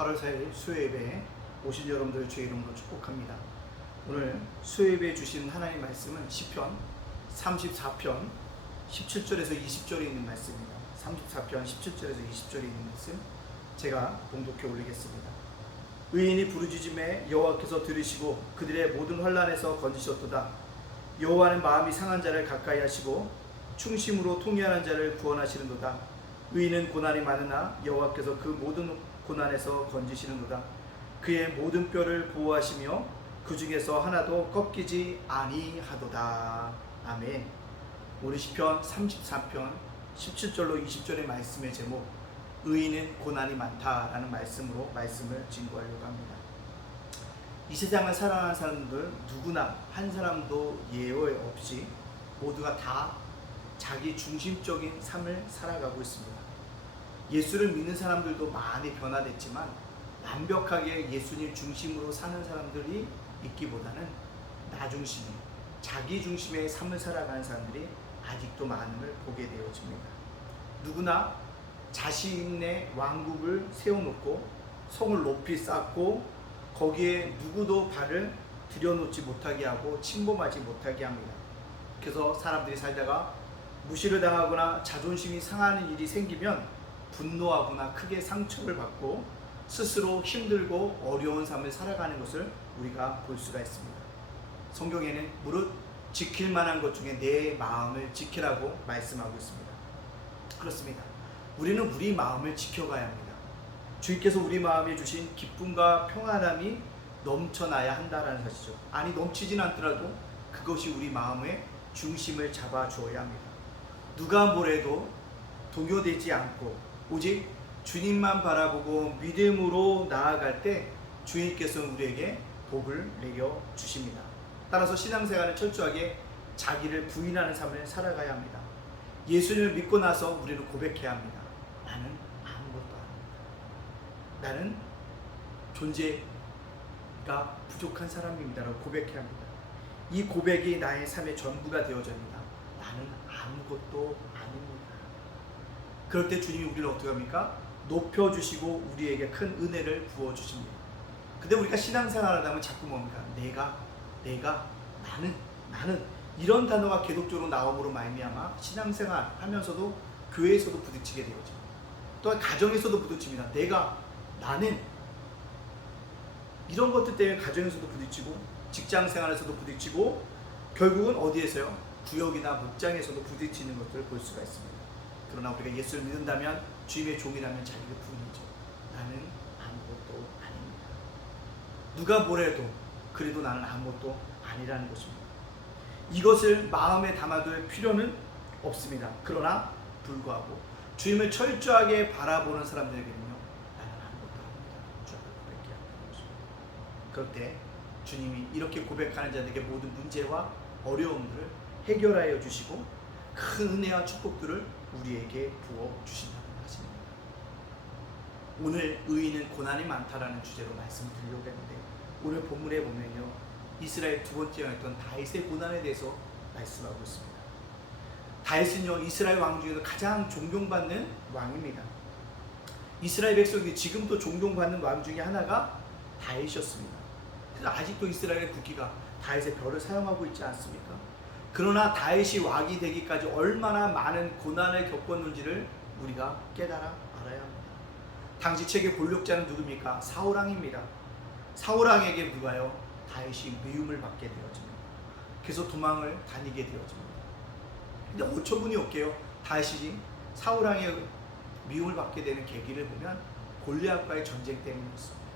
8월 4일 수요예배에 오신 여러분들 주의 이름으로 축복합니다. 오늘 수요예배에 주신 하나님 말씀은 시편 34편 17절에서 20절에 있는 말씀입니다. 34편 17절에서 20절에 있는 말씀 제가 봉독해 올리겠습니다. 의인이 부르짖음에 여호와께서 들으시고 그들의 모든 환난에서 건지셨도다. 여호와는 마음이 상한 자를 가까이 하시고 충심으로 통회하는 자를 구원하시는도다. 의인은 고난이 많으나 여호와께서 그 모든 고난에서 건지시는도다. 그의 모든 뼈를 보호하시며 그 중에서 하나도 꺾이지 아니하도다. 아멘. 우리 시편 34편 17절로 20절의 말씀의 제목, 의인은 고난이 많다라는 말씀으로 말씀을 진구하려고 합니다. 이 세상을 살아가는 사람들 누구나 한 사람도 예외 없이 모두가 다 자기 중심적인 삶을 살아가고 있습니다. 예수를 믿는 사람들도 많이 변화됐지만 완벽하게 예수님 중심으로 사는 사람들이 있기보다는 나 중심, 자기 중심의 삶을 살아가는 사람들이 아직도 많음을 보게 되어집니다. 누구나 자신의 왕국을 세워놓고 성을 높이 쌓고 거기에 누구도 발을 들여놓지 못하게 하고 침범하지 못하게 합니다. 그래서 사람들이 살다가 무시를 당하거나 자존심이 상하는 일이 생기면 분노하거나 크게 상처를 받고 스스로 힘들고 어려운 삶을 살아가는 것을 우리가 볼 수가 있습니다. 성경에는 무릇 지킬 만한 것 중에 내 마음을 지키라고 말씀하고 있습니다. 그렇습니다. 우리는 우리 마음을 지켜가야 합니다. 주님께서 우리 마음에 주신 기쁨과 평안함이 넘쳐나야 한다는 사실이죠. 아니 넘치진 않더라도 그것이 우리 마음의 중심을 잡아 주어야 합니다. 누가 뭐래도 동요되지 않고 오직 주님만 바라보고 믿음으로 나아갈 때 주님께서는 우리에게 복을 내려 주십니다. 따라서 신앙생활을 철저하게 자기를 부인하는 삶을 살아가야 합니다. 예수님을 믿고 나서 우리는 고백해야 합니다. 나는 아무것도 아닙니다. 나는 존재가 부족한 사람입니다 라고 고백해야 합니다. 이 고백이 나의 삶의 전부가 되어집니다. 나는 아무것도 아닙니다. 그럴 때 주님이 우리를 어떻게 합니까? 높여주시고 우리에게 큰 은혜를 부어주십니다. 근데 우리가 신앙생활을 하다 보면 자꾸 뭡니까? 내가, 나는 이런 단어가 계속적으로 나옴으로 말미암아 신앙생활 하면서도 교회에서도 부딪히게 되어집니다. 또한 가정에서도 부딪힙니다. 나는 이런 것들 때문에 가정에서도 부딪히고 직장생활에서도 부딪히고 결국은 어디에서요? 구역이나 목장에서도 부딪히는 것들을 볼 수가 있습니다. 그러나 우리가 예수를 믿는다면 주님의 종이라면 자기를 부인하죠. 나는 아무것도 아닙니다. 누가 뭐래도 그래도 나는 아무것도 아니라는 것입니다. 이것을 마음에 담아둘 필요는 없습니다. 그러나 불구하고 주님을 철저하게 바라보는 사람들에게는요, 나는 아무것도 아닙니다. 주 앞에 고백해야 하는 것입니다. 그럴 때 주님이 이렇게 고백하는 자들에게 모든 문제와 어려움들을 해결하여 주시고 큰 은혜와 축복들을 우리에게 부어 주신다는 것입니다. 오늘 의인은 고난이 많다라는 주제로 말씀을 드리려고 했는데 오늘 본문에 보면요, 이스라엘 두 번째 왕이었던 다윗의 고난에 대해서 말씀하고 있습니다. 다윗은요, 이스라엘 왕 중에서 가장 존경받는 왕입니다. 이스라엘 백성들이 지금도 존경받는 왕 중에 하나가 다윗이었습니다. 그래서 아직도 이스라엘의 국기가 다윗의 별을 사용하고 있지 않습니까? 그러나 다윗이 왕이 되기까지 얼마나 많은 고난을 겪었는지를 우리가 깨달아 알아야 합니다. 당시 책의 권력자는 누굽니까? 사울왕입니다. 사울왕에게 누가요? 다윗이 미움을 받게 되어집니다. 그래서 도망을 다니게 되어집니다. 근데 어처구니 없게요, 다윗이 사울왕의 미움을 받게 되는 계기를 보면 골리앗과의 전쟁 때문이었습니다.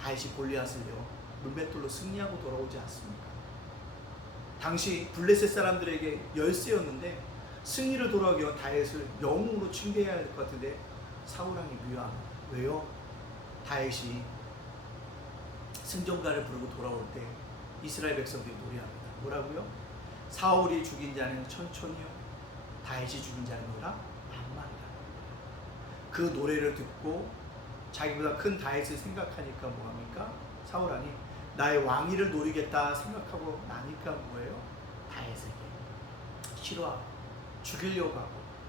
다윗이 골리앗을요, 물맷돌로 승리하고 돌아오지 않습니까? 당시 블레셋 사람들에게 열세였는데 승리를 돌아오기 위해 다윗을 영웅으로 칭대해야 될 것 같은데 사울왕이 미워합니다. 왜요? 다윗이 승전가를 부르고 돌아올 때 이스라엘 백성들이 노래합니다. 뭐라고요? 사울이 죽인 자는 천천히요, 다윗이 죽인 자는 뭐라? 만만이라. 그 노래를 듣고 자기보다 큰 다윗을 생각하니까 뭐합니까? 사울왕이 나의 왕위를 노리겠다 생각하고 나니까 뭐예요? 다윗에게 싫어하고 죽이려고 하고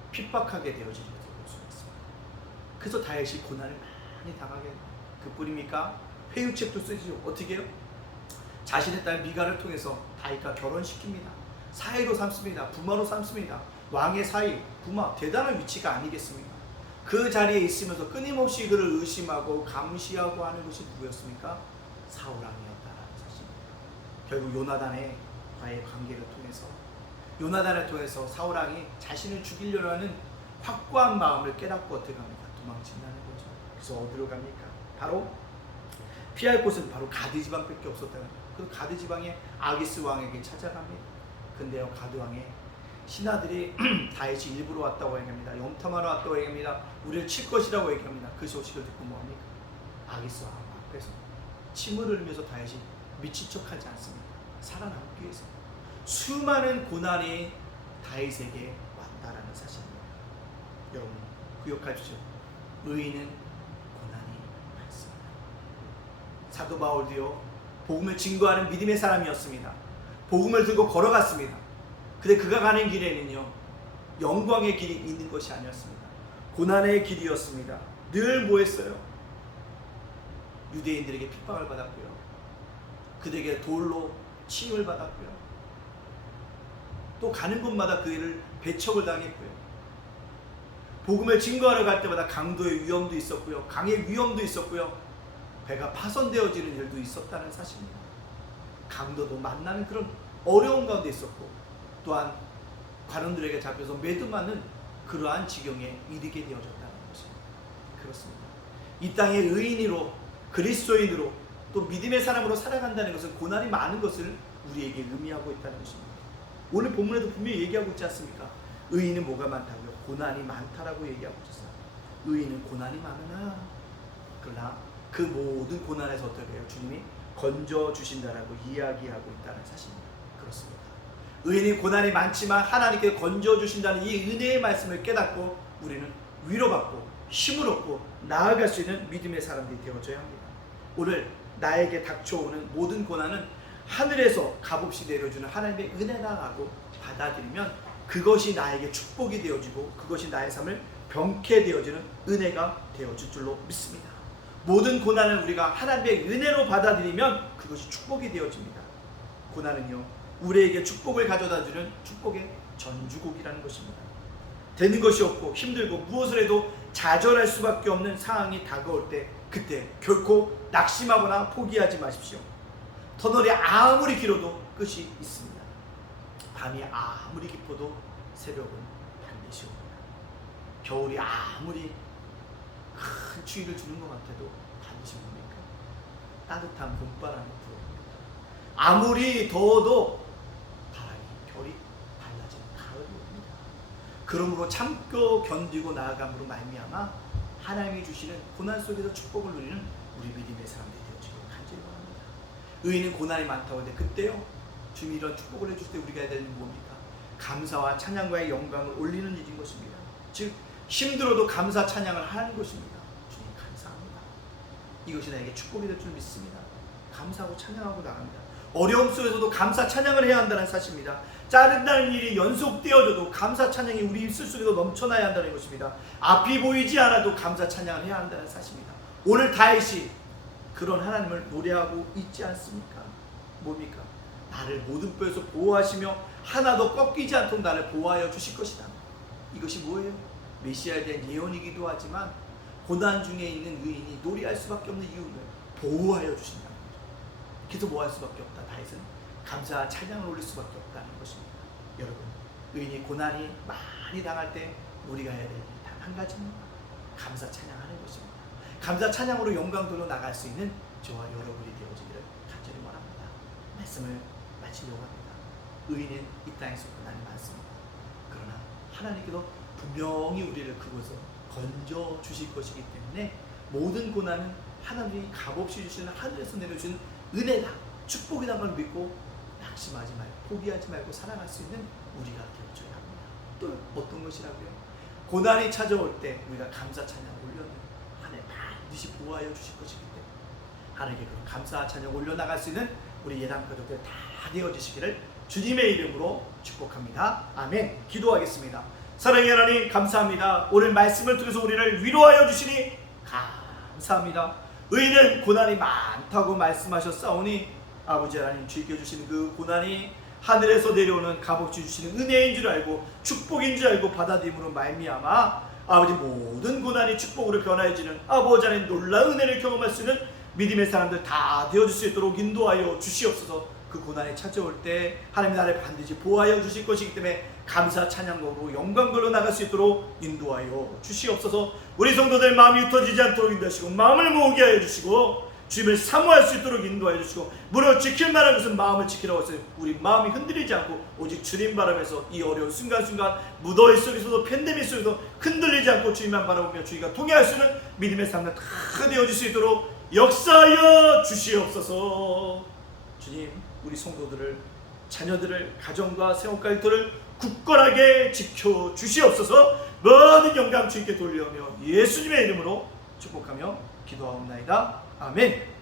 핍박하게 되어지는 것을 볼 수가 있습니다. 그래서 다윗이 고난을 많이 당하게 됩니다. 그뿐입니까? 회유책도 쓰지요. 어떻게 해요? 자신의 딸 미가를 통해서 다윗과 결혼시킵니다. 사위로 삼습니다. 부마로 삼습니다. 왕의 사위, 부마, 대단한 위치가 아니겠습니까? 그 자리에 있으면서 끊임없이 그를 의심하고 감시하고 하는 것이 누구였습니까? 사울왕이었다라는 사실입니다. 결국 요나단과의 관계를 통해서 사울왕이 자신을 죽이려고 하는 확고한 마음을 깨닫고 어떻게 합니까? 도망친다는 거죠. 그래서 어디로 갑니까? 바로 피할 곳은 바로 가드 지방밖에 없었다는 거예요. 그 가드 지방의 아기스 왕에게 찾아갑니다. 근데요, 가드 왕의 신하들이 다윗이 일부러 왔다고 얘기합니다. 염탐하러 왔다고 얘기합니다. 우리를 칠 것이라고 얘기합니다. 그 소식을 듣고 뭐합니까? 아기스 왕 앞에서 침을 흘리면서 다윗이 미친 척하지 않습니다. 살아남기 위해서 수많은 고난이 다윗에게 왔다라는 사실입니다. 여러분 기억하십시오. 의인은 고난이 많습니다. 사도 바울도요, 복음을 증거하는 믿음의 사람이었습니다. 복음을 들고 걸어갔습니다. 근데 그가 가는 길에는요, 영광의 길이 있는 것이 아니었습니다. 고난의 길이었습니다. 늘 뭐했어요? 유대인들에게 핍박을 받았고요, 그들에게 돌로 침을 받았고요, 또 가는 곳마다 그 일을 배척을 당했고요, 복음을 증거하러 갈 때마다 강도의 위험도 있었고요, 강의 위험도 있었고요, 배가 파손되어지는 일도 있었다는 사실입니다. 강도도 만나는 그런 어려운 가운데 있었고, 또한 관원들에게 잡혀서 매도맞는 그러한 지경에 이르게 되어졌다는 것입니다. 그렇습니다. 이 땅의 의인으로, 그리스도인으로, 또 믿음의 사람으로 살아간다는 것은 고난이 많은 것을 우리에게 의미하고 있다는 것입니다. 오늘 본문에도 분명히 얘기하고 있지 않습니까? 의인은 뭐가 많다고요? 고난이 많다라고 얘기하고 있어요. 의인은 고난이 많으나, 그러나 그 모든 고난에서 어떻게 해요? 주님이 건져주신다라고 이야기하고 있다는 사실입니다. 그렇습니다. 의인이 고난이 많지만 하나님께 건져주신다는 이 은혜의 말씀을 깨닫고 우리는 위로받고 힘을 얻고 나아갈 수 있는 믿음의 사람들이 되어져야 합니다. 오늘 나에게 닥쳐오는 모든 고난은 하늘에서 값없이 내려주는 하나님의 은혜다라고 받아들이면 그것이 나에게 축복이 되어지고 그것이 나의 삶을 병케 되어지는 은혜가 되어질 줄로 믿습니다. 모든 고난을 우리가 하나님의 은혜로 받아들이면 그것이 축복이 되어집니다. 고난은요, 우리에게 축복을 가져다주는 축복의 전주곡이라는 것입니다. 되는 것이 없고 힘들고 무엇을 해도 좌절할 수밖에 없는 상황이 다가올 때, 그때 결코 낙심하거나 포기하지 마십시오. 터널이 아무리 길어도 끝이 있습니다. 밤이 아무리 깊어도 새벽은 반드시 옵니다. 겨울이 아무리 큰 추위를 주는 것 같아도 반드시 옵니까? 따뜻한 봄바람이 불어옵니다. 아무리 더워도 결이 달라지는 가을이 옵니다. 그러므로 참고 견디고 나아감으로 말미암아 하나님이 주시는 고난 속에서 축복을 누리는 우리 믿음의 사람들이 되어지기를 간절히 바랍니다. 의인은 고난이 많다고 하는데 그때요, 주님이 이런 축복을 해줄 때 우리가 해야 되는 뭡니까? 감사와 찬양과의 영광을 올리는 일인 것입니다. 즉 힘들어도 감사 찬양을 하는 것입니다. 주님 감사합니다. 이것이 나에게 축복이 될 줄 믿습니다. 감사하고 찬양하고 나갑니다. 어려움 속에서도 감사 찬양을 해야 한다는 사실입니다. 짜증나는 일이 연속되어져도 감사 찬양이 우리 입술 속에서 넘쳐나야 한다는 것입니다. 앞이 보이지 않아도 감사 찬양을 해야 한다는 사실입니다. 오늘 다윗이 그런 하나님을 노래하고 있지 않습니까? 뭡니까? 나를 모든 뼈에서 보호하시며 하나도 꺾이지 않도록 나를 보호하여 주실 것이다. 이것이 뭐예요? 메시아에 대한 예언이기도 하지만 고난 중에 있는 의인이 노래할 수밖에 없는 이유는 보호하여 주신다는 거죠. 그래서 뭐 할 수밖에 없다. 다윗은 감사와 찬양을 올릴 수밖에 없다는 것입니다. 여러분, 의인이 고난이 많이 당할 때 우리가 해야 될 단 한 가지입니다. 감사 찬양하는 것입니다. 감사 찬양으로 영광도로 나갈 수 있는 저와 여러분이 되어지기를 간절히 원합니다. 말씀을 마치려고 합니다. 의인은 이 땅에서 고난이 많습니다. 그러나 하나님께서 분명히 우리를 그곳에서 건져 주실 것이기 때문에 모든 고난은 하나님이 값없이 주시는 하늘에서 내려주는 은혜다, 축복이라는 걸 믿고 낙심하지 말고 포기하지 말고 살아갈 수 있는 우리가 되어줘야 합니다. 또 어떤 것이라고요? 고난이 찾아올 때 우리가 감사 찬양을 올려는 하나님 반드시 보호하여 주실 것이기 때문에 하나님께 그런 감사 찬양 올려나갈 수 있는 우리 예당 가족들 다 되어주시기를 주님의 이름으로 축복합니다. 아멘. 기도하겠습니다. 사랑의 하나님 감사합니다. 오늘 말씀을 통해서 우리를 위로하여 주시니 감사합니다. 의인은 고난이 많다고 말씀하셨사오니 아버지 하나님 주께 주시는 그 고난이 하늘에서 내려오는 값없이 주시는 은혜인 줄 알고 축복인 줄 알고 받아들임으로 말미암아 아버지 모든 고난이 축복으로 변화해지는 아버지 하나님 놀라운 은혜를 경험할 수 있는 믿음의 사람들 다 되어줄 수 있도록 인도하여 주시옵소서. 그 고난이 찾아올 때 하나님 나라를 반드시 보호하여 주실 것이기 때문에 감사 찬양으로 영광걸로 나갈 수 있도록 인도하여 주시옵소서. 우리 성도들 마음이 흩어지지 않도록 인도하시고 마음을 모으게 하여 주시고 주님을 사모할 수 있도록 인도하여 주시고 무릇 지킬 만한 것은 마음을 지키라고 했어요. 우리 마음이 흔들리지 않고 오직 주님 바라면서 이 어려운 순간순간 무더위 속에서도 팬데믹 속에서도 흔들리지 않고 주님만 바라보며 주님과 통해할 수 있는 믿음의 삶을 다 되어줄 수 있도록 역사하여 주시옵소서. 주님 우리 성도들을 자녀들을 가정과 생업과 일터를 굳건하게 지켜 주시옵소서. 모든 영광 주님께 돌려오며 예수님의 이름으로 축복하며 기도하옵나이다. 아멘.